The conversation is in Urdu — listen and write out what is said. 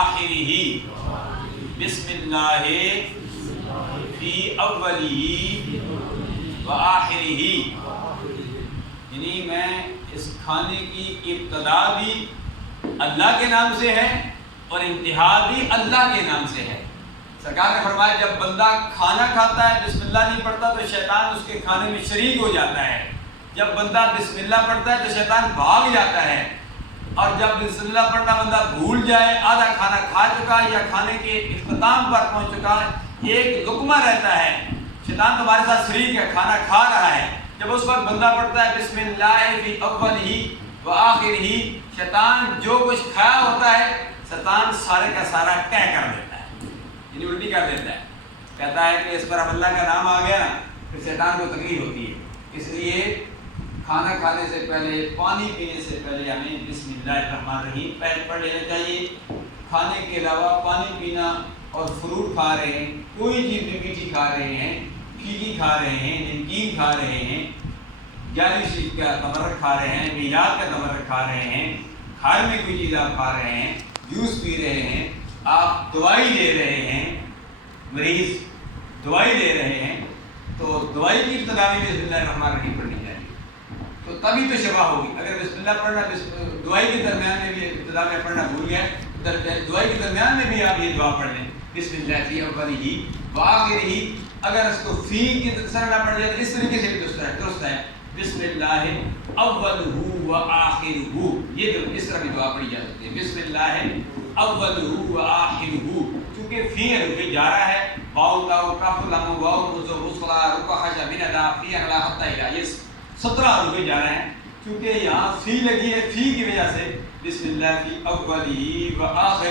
آخرہ بسم اللہ فی اولہ و آخرہ، یعنی میں اس کھانے کی ابتدا بھی اللہ کے نام سے ہے اور انتہا بھی اللہ کے نام سے ہے۔ سرکار نے فرمایا جب بندہ کھانا کھاتا ہے بسم اللہ نہیں پڑھتا تو شیطان اس کے کھانے میں شریک ہو جاتا ہے، جب بندہ بسم اللہ پڑھتا ہے تو شیطان بھاگ جاتا ہے، اور جب بسم اللہ پڑھنا بندہ بھول جائے، آدھا کھانا کھا چکا یا کھانے کے اختتام پر پہنچ چکا، ایک لقمہ رہتا ہے، شیطان تمہارے ساتھ شریک ہے، کھانا کھا رہا ہے، جب اس وقت بندہ پڑھتا ہے بسم اللہ فی اولہ و آخرہ، شیطان جو کچھ کھایا ہوتا ہے شیطان سارے کا سارا طے کر دیتا ہے، یعنی الٹی کر دیتا ہے، کہتا ہے کہ اس پر اب اللہ کا نام آ گیا نا، پھر شیطان کو تکلیف ہوتی ہے۔ اس لیے کھانا کھانے سے پہلے، پانی پینے سے پہلے ہمیں بسم اللہ الرحمن الرحیم پڑھ لینا چاہیے۔ کھانے کے علاوہ پانی پینا اور فروٹ کھا رہے ہیں، کوئی چیز بھی میٹھی کھا رہے ہیں، پھیکی کھا رہے ہیں، نمکین کھا رہے ہیں، جعلی چیز کا تمرک کھا رہے ہیں، میلاد کا تمرک کھا رہے ہیں، گھر میں کوئی چیز آپ کھا رہے ہیں، جوس پی رہے ہیں، آپ دوائی لے رہے ہیں، مریض دوائی لے رہے ہیں، تو دوائی کی ابتدا میں بسم اللہ الرحمن الرحیم پڑھنی چاہیے، تو تبھی تو شفا ہوگی۔ اگر بسم اللہ پڑھنا دوائی کے درمیان میں بھی ابتدا میں پڑھنا بھول گئے، دوائی کے درمیان میں بھی آپ یہ دعا پڑھ لیں بسم اللہ فی اولہ و آخرہ، اگر اس کو فی کی طرح نہ پڑھ جائے تو اس طریقے سے بھی درست ہے، بسم اللہ اولہ و آخرہ، یہ اس طرح بھی دعا پڑھی جا سکتی ہے، بسم اللہ اولہ و آخرہ، چونکہ فی حرف جارہ ہے، واو تا کاف لام واو مذ مصلا رکع حج من ادا فی اعلی حتی الی، یہ 17 حروف جا رہے ہیں، کیونکہ یہاں فی لگی ہے، فی کی وجہ سے بسم اللہ فی اولہ و آخرہ